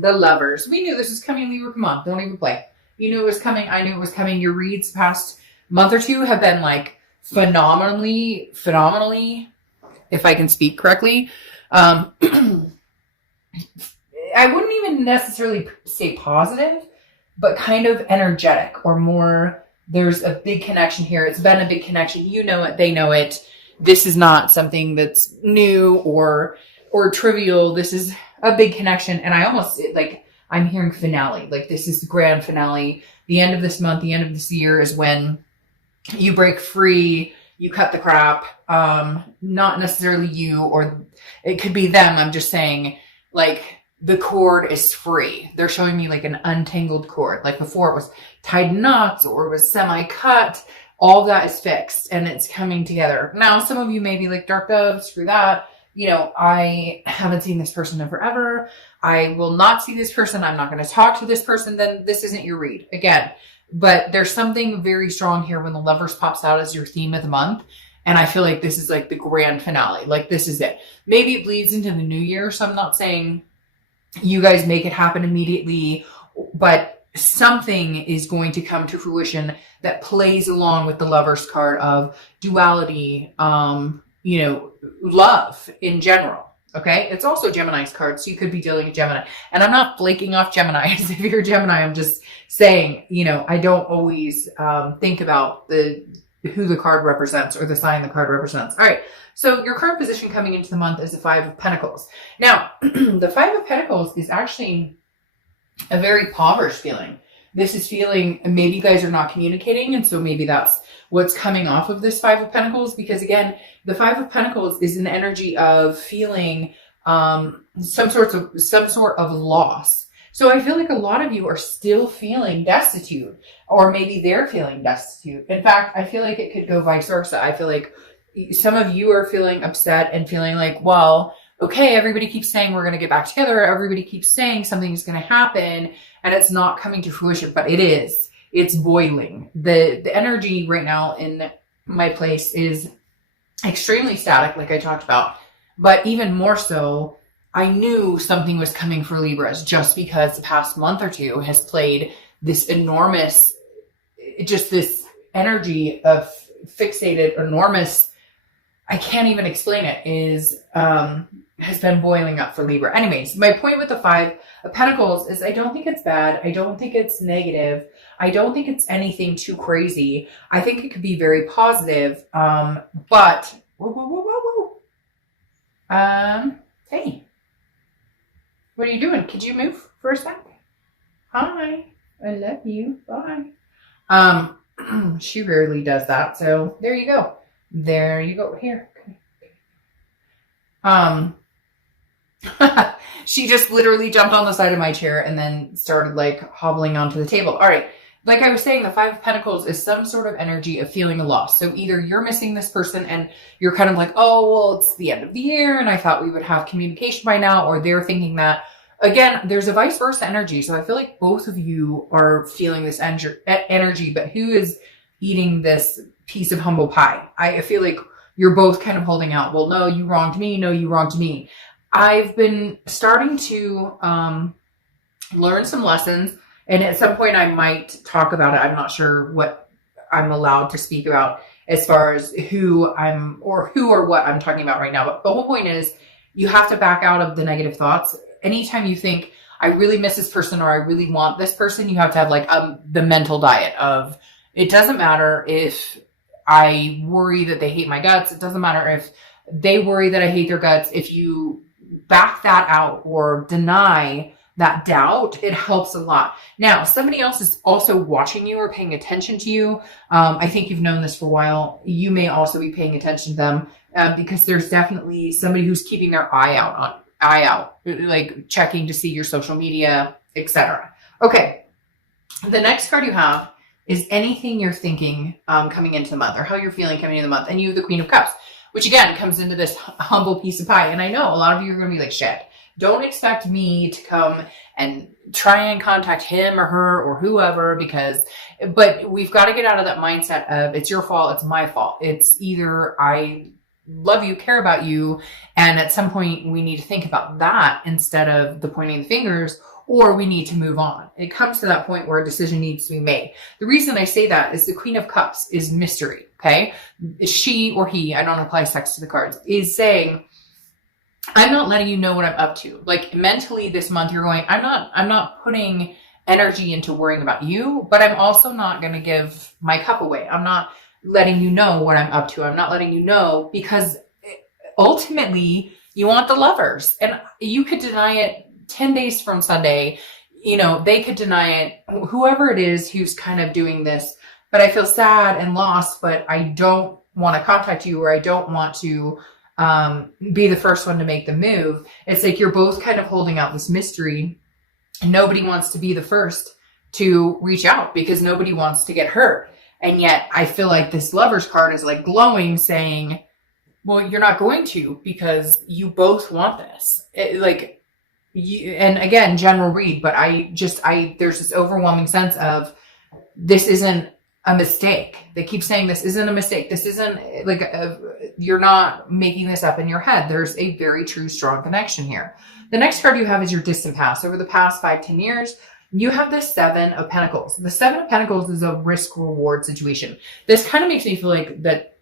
The Lovers. We knew this was coming, Libra. Come on, don't even play. You knew it was coming. I knew it was coming. Your reads past month or two have been like phenomenally, if I can speak correctly. I wouldn't even necessarily say positive, but kind of energetic or more. There's a big connection here. It's been a big connection. You know it. They know it. This is not something that's new or trivial. This is a big connection. And I almost like, I'm hearing finale. Like this is the grand finale. The end of this month, the end of this year is when you break free, you cut the crap. Not necessarily you, or it could be them. I'm just saying like the cord is free. They're showing me like an untangled cord. Like before it was tied in knots or it was semi-cut. All that is fixed and it's coming together. Now, some of you may be like, Dark Dove, screw that. You know, I haven't seen this person in forever. I will not see this person. I'm not going to talk to this person. Then this isn't your read again. But there's something very strong here when the Lovers pops out as your theme of the month. And I feel like this is like the grand finale. Like this is it. Maybe it bleeds into the new year. So I'm not saying you guys make it happen immediately, but something is going to come to fruition that plays along with the Lovers card of duality, you know, love in general. Okay. It's also Gemini's card. So you could be dealing with Gemini, and I'm not flaking off Gemini. If you're a Gemini, I'm just saying, you know, I don't always, think about who the card represents or the sign the card represents. All right. So your current position coming into the month is the Five of Pentacles. Now, the Five of Pentacles is actually a very impoverished feeling. This is feeling maybe you guys are not communicating. And so maybe that's what's coming off of this Five of Pentacles. Because again, the Five of Pentacles is an energy of feeling some sort of loss. So I feel like a lot of you are still feeling destitute, or maybe they're feeling destitute. In fact, I feel like it could go vice versa. I feel like some of you are feeling upset and feeling like, well, okay, everybody keeps saying we're going to get back together. Everybody keeps saying something's going to happen and it's not coming to fruition, but it is. It's boiling. The energy right now in my place is extremely static, like I talked about, but even more so, I knew something was coming for Libras just because the past month or two has played this enormous, just this energy of fixated, enormous, I can't even explain it, has been boiling up for Libra. Anyways, my point with the Five of Pentacles is I don't think it's bad. I don't think it's negative. I don't think it's anything too crazy. I think it could be very positive. But, hey, what are you doing? Could you move for a sec? Hi, I love you. Bye. She rarely does that. So there you go. There you go. Here. She just literally jumped on the side of my chair and then started like hobbling onto the table. All right. Like I was saying, the Five of Pentacles is some sort of energy of feeling a loss. So either you're missing this person and you're kind of like, oh, well, it's the end of the year and I thought we would have communication by now, or they're thinking that. Again, there's a vice versa energy. So I feel like both of you are feeling this energy, but who is eating this piece of humble pie? I feel like you're both kind of holding out. Well, no, you wronged me. No, you wronged me. I've been starting to learn some lessons, and at some point I might talk about it. I'm not sure what I'm allowed to speak about as far as who or what I'm talking about right now. But the whole point is you have to back out of the negative thoughts. Anytime you think, I really miss this person or I really want this person, you have to have like the mental diet of, it doesn't matter if I worry that they hate my guts. It doesn't matter if they worry that I hate their guts. If you back that out or deny that doubt, it helps a lot. Now, somebody else is also watching you or paying attention to you. I think you've known this for a while. You may also be paying attention to them because there's definitely somebody who's keeping their eye out, like checking to see your social media, etc. Okay. The next card you have is anything you're thinking coming into the month, or how you're feeling coming into the month. And you have the Queen of Cups, which again comes into this humble piece of pie. And I know a lot of you are going to be like, shit, don't expect me to come and try and contact him or her or whoever, but we've got to get out of that mindset of it's your fault, it's my fault. It's either I love you, care about you. And at some point we need to think about that instead of the pointing the fingers, or we need to move on. It comes to that point where a decision needs to be made. The reason I say that is the Queen of Cups is mystery. Okay. She or he, I don't apply sex to the cards, is saying, I'm not letting you know what I'm up to. Like mentally this month you're going, I'm not putting energy into worrying about you, but I'm also not going to give my cup away. I'm not letting you know what I'm up to. I'm not letting you know because ultimately you want the lovers, and you could deny it 10 days from Sunday. You know, they could deny it, whoever it is who's kind of doing this, but I feel sad and lost, but I don't want to contact you, or I don't want to be the first one to make the move. It's like you're both kind of holding out this mystery, and nobody wants to be the first to reach out because nobody wants to get hurt. And yet I feel like this Lover's card is like glowing, saying, well, you're not going to, because you both want this. And again, general read, but there's this overwhelming sense of this isn't a mistake. They keep saying this isn't a mistake. This isn't you're not making this up in your head. There's a very true, strong connection here. The next card you have is your distant past. Over the past 5-10 years, you have the 7 of Pentacles. The 7 of Pentacles is a risk reward situation. This kind of makes me feel like that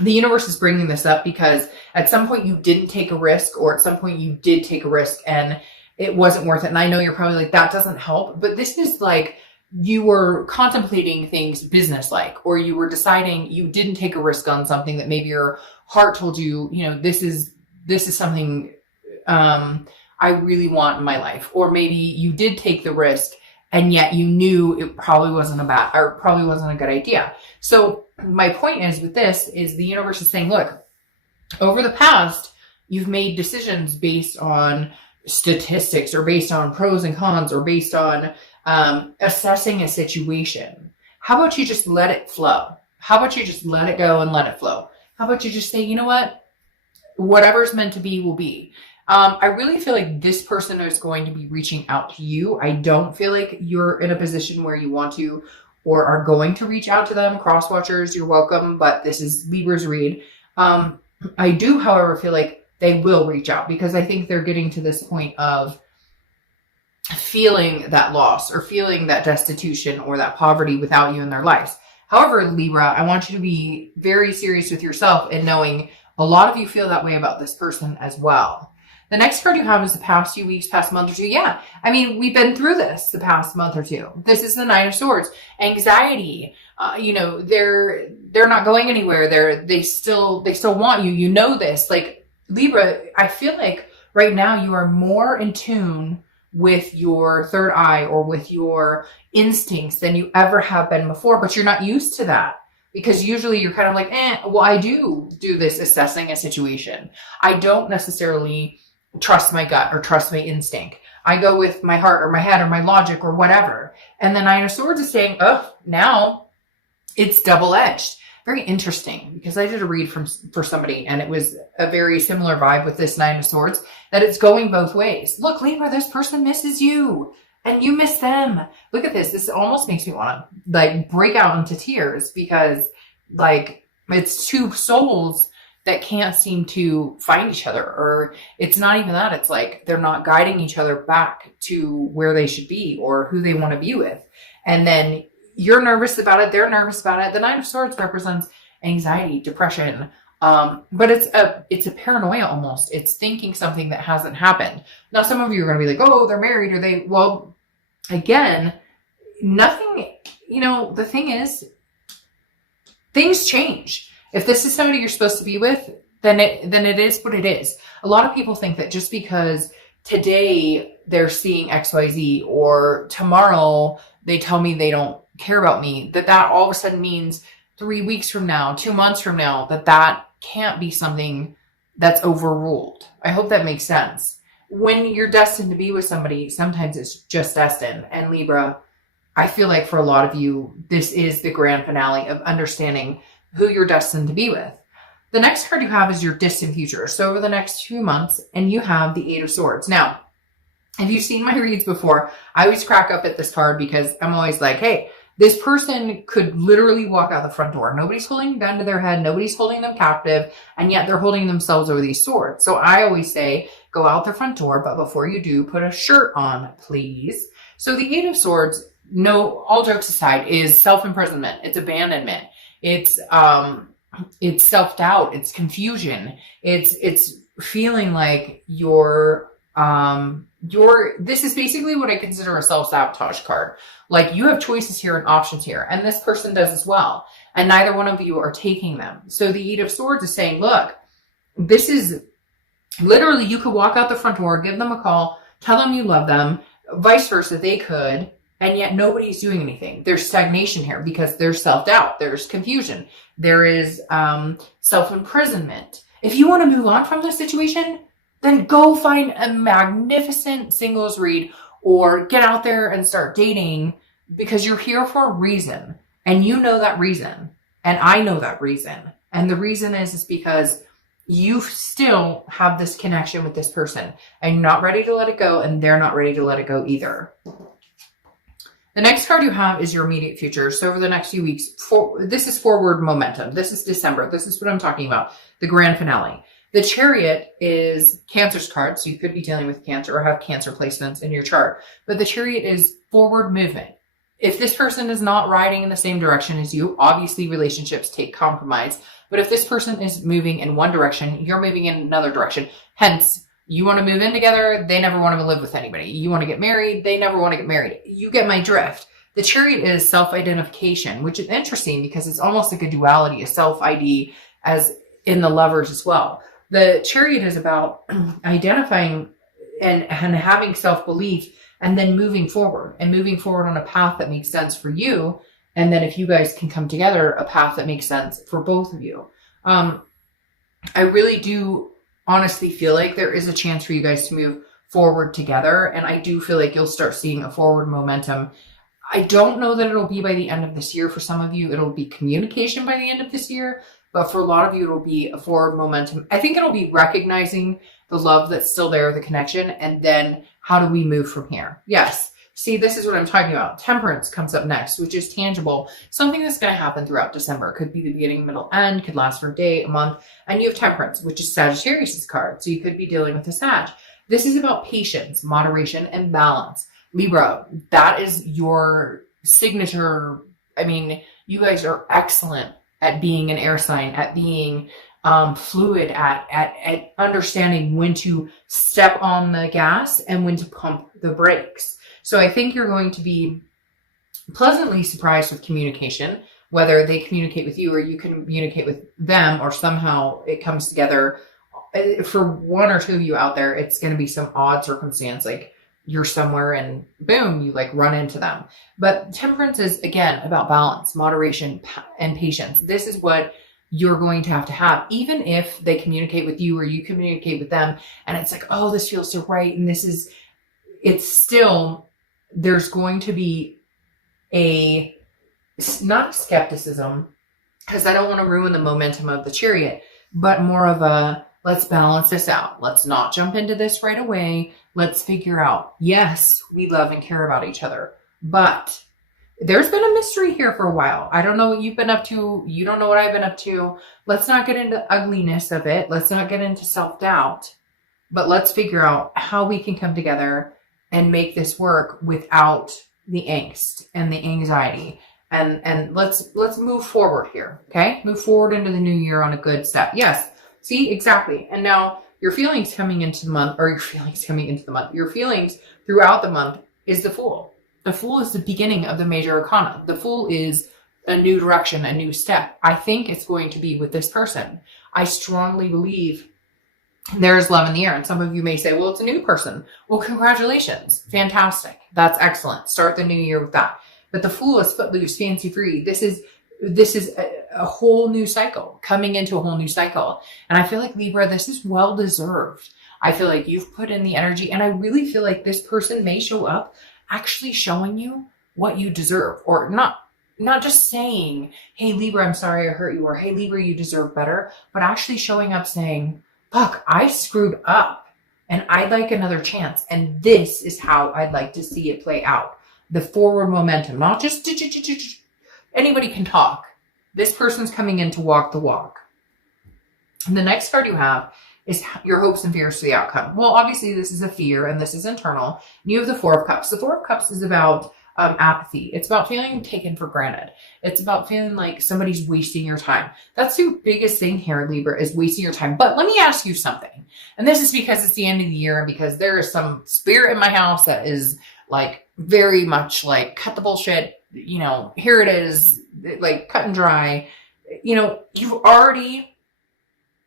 the universe is bringing this up because at some point you didn't take a risk, or at some point you did take a risk and it wasn't worth it. And I know you're probably like, that doesn't help, but this is like you were contemplating things business-like, or you were deciding you didn't take a risk on something that maybe your heart told you, you know, this is something I really want in my life. Or maybe you did take the risk and yet you knew it probably wasn't a good idea. So my point is with this is the universe is saying, look, over the past, you've made decisions based on statistics, or based on pros and cons, or based on assessing a situation. How about you just let it flow? How about you just let it go and let it flow? How about you just say, you know what? Whatever's meant to be will be. I really feel like this person is going to be reaching out to you. I don't feel like you're in a position where you want to or are going to reach out to them. Cross watchers, you're welcome, but this is Libra's read. I do, however, feel like they will reach out because I think they're getting to this point of feeling that loss or feeling that destitution or that poverty without you in their lives. However, Libra, I want you to be very serious with yourself and knowing a lot of you feel that way about this person as well. The next card you have is the past few weeks, past month or two. Yeah. I mean, we've been through this the past month or two. This is the 9 of Swords. Anxiety. They're not going anywhere. They still want you. You know this. Like Libra, I feel like right now you are more in tune with your third eye or with your instincts than you ever have been before, but you're not used to that. Because usually you're kind of like, well, I do this assessing a situation. I don't necessarily trust my gut or trust my instinct. I go with my heart or my head or my logic or whatever. And the 9 of Swords is saying, oh, now it's double-edged. Very interesting, because I did a read for somebody and it was a very similar vibe with this 9 of Swords, that it's going both ways. Look, Libra, this person misses you and you miss them. Look at this. This almost makes me want to like break out into tears, because like it's two souls that can't seem to find each other. Or it's not even that. It's like they're not guiding each other back to where they should be or who they want to be with. And then you're nervous about it. They're nervous about it. The 9 of Swords represents anxiety, depression. But it's a paranoia almost. It's thinking something that hasn't happened. Now, some of you are going to be like, oh, they're married, well, again, nothing, the thing is, things change. If this is somebody you're supposed to be with, then it is what it is. A lot of people think that just because today they're seeing XYZ or tomorrow they tell me they don't care about me, that all of a sudden means 3 weeks from now, 2 months from now, that can't be something that's overruled. I hope that makes sense. When you're destined to be with somebody, sometimes it's just destined. And Libra, I feel like for a lot of you, this is the grand finale of understanding who you're destined to be with. The next card you have is your distant future. So over the next 2 months, and you have the 8 of Swords. Now, if you've seen my reads before, I always crack up at this card because I'm always like, hey, This person could literally walk out the front door. Nobody's holding a gun to their head. Nobody's holding them captive. And yet they're holding themselves over these swords. So I always say, go out the front door. But before you do, put a shirt on, please. So the Eight of Swords, no, all jokes aside, is self-imprisonment. It's abandonment. It's self-doubt. It's confusion. It's feeling like this is basically what I consider a self-sabotage card. Like, you have choices here and options here, and this person does as well. And neither one of you are taking them. So the Eight of Swords is saying, look, this is literally, you could walk out the front door, give them a call, tell them you love them, vice versa, they could, and yet nobody's doing anything. There's stagnation here because there's self-doubt, there's confusion, there is self-imprisonment. If you want to move on from this situation, then go find a magnificent singles read or get out there and start dating, because you're here for a reason. And you know that reason. And I know that reason. And the reason is because you still have this connection with this person and you're not ready to let it go, and they're not ready to let it go either. The next card you have is your immediate future. So over the next few weeks, this is forward momentum. This is December. This is what I'm talking about. The grand finale. The Chariot is Cancer's card. So you could be dealing with Cancer or have Cancer placements in your chart. But the Chariot is forward movement. If this person is not riding in the same direction as you, obviously relationships take compromise. But if this person is moving in one direction, you're moving in another direction. Hence, you want to move in together, they never want to live with anybody. You want to get married, they never want to get married. You get my drift. The Chariot is self-identification, which is interesting because it's almost like a duality, a self-ID as in the Lovers as well. The Chariot is about identifying and having self-belief and then moving forward on a path that makes sense for you. And then if you guys can come together, a path that makes sense for both of you. I really do honestly feel like there is a chance for you guys to move forward together. And I do feel like you'll start seeing a forward momentum. I don't know that it'll be by the end of this year. For some of you, it'll be communication by the end of this year. But for a lot of you, it'll be a forward momentum. I think it'll be recognizing the love that's still there, the connection, and then how do we move from here? Yes. See, this is what I'm talking about. Temperance comes up next, which is tangible. Something that's going to happen throughout December. Could be the beginning, middle, end. Could last for a day, a month. And you have Temperance, which is Sagittarius' card. So you could be dealing with a Sag. This is about patience, moderation, and balance. Libra, that is your signature. I mean, you guys are excellent at being an air sign, at being fluid, at understanding when to step on the gas and when to pump the brakes. So I think you're going to be pleasantly surprised with communication, whether they communicate with you or you communicate with them, or somehow it comes together. For one or two of you out there, it's going to be some odd circumstance, like you're somewhere and boom, you like run into them. But Temperance is, again, about balance, moderation, and patience. This is what you're going to have, even if they communicate with you or you communicate with them. And it's like, oh, this feels so right. And it's still, there's going to be not skepticism, because I don't want to ruin the momentum of the Chariot, but more of a, let's balance this out. Let's not jump into this right away. Let's figure out, yes, we love and care about each other, but there's been a mystery here for a while. I don't know what you've been up to. You don't know what I've been up to. Let's not get into ugliness of it. Let's not get into self-doubt, but let's figure out how we can come together and make this work without the angst and the anxiety. And let's move forward here. Okay. Move forward into the new year on a good step. Yes. See, exactly. And now your feelings coming into the month, your feelings throughout the month is the Fool. The Fool is the beginning of the major arcana. The Fool is a new direction, a new step. I think it's going to be with this person. I strongly believe there's love in the air. And some of you may say, well, it's a new person. Well, congratulations. Fantastic. That's excellent. Start the new year with that. But the Fool is footloose, fancy free. This is a whole new cycle, coming into a whole new cycle. And I feel like, Libra, this is well deserved. I feel like you've put in the energy, and I really feel like this person may show up actually showing you what you deserve, or not just saying, hey, Libra, I'm sorry I hurt you, or hey, Libra, you deserve better, but actually showing up saying, fuck, I screwed up and I'd like another chance. And this is how I'd like to see it play out. the forward momentum, not just anybody can talk. This person's coming in to walk the walk. And the next card you have is your hopes and fears for the outcome. Well, obviously this is a fear and this is internal. You have the Four of Cups. The Four of Cups is about apathy. It's about feeling taken for granted. It's about feeling like somebody's wasting your time. That's the biggest thing here, Libra, is wasting your time. But let me ask you something. And this is because it's the end of the year and because there is some spirit in my house that is like very much like, cut the bullshit. You know, here it is, like cut and dry. You know, you've already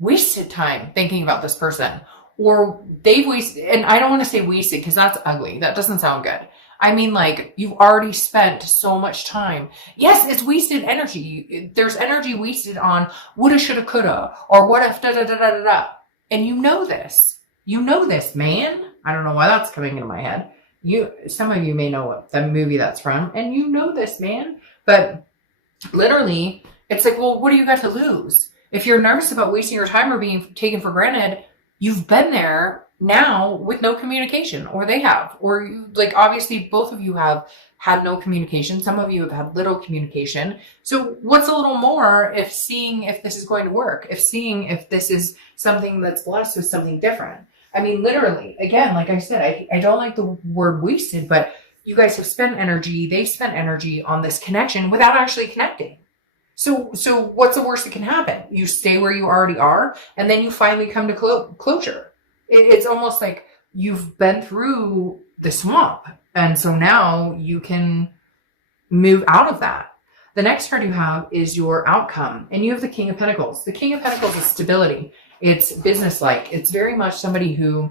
wasted time thinking about this person, or they've wasted, and I don't want to say wasted because that's ugly. That doesn't sound good. I mean, like, you've already spent so much time. Yes, it's wasted energy. There's energy wasted on woulda, shoulda, coulda, or what if, da, da, da, da, da, da. And you know this. You know this, man. I don't know why that's coming into my head. Some of you may know what the movie that's from, and you know this, man. But literally, it's like, well, what do you got to lose? If you're nervous about wasting your time or being taken for granted, you've been there now with no communication, or they have, or you, like, obviously both of you have had no communication. Some of you have had little communication. So what's a little more if seeing if this is going to work, if seeing if this is something that's blessed with something different? I mean, literally, again, like I said, I don't like the word wasted, but you guys have spent energy, they spent energy on this connection without actually connecting. So what's the worst that can happen? You stay where you already are, and then you finally come to closure. It's almost like you've been through the swamp, and so now you can move out of that. The next card you have is your outcome, and you have the King of Pentacles. The King of Pentacles is stability. It's business-like. It's very much somebody who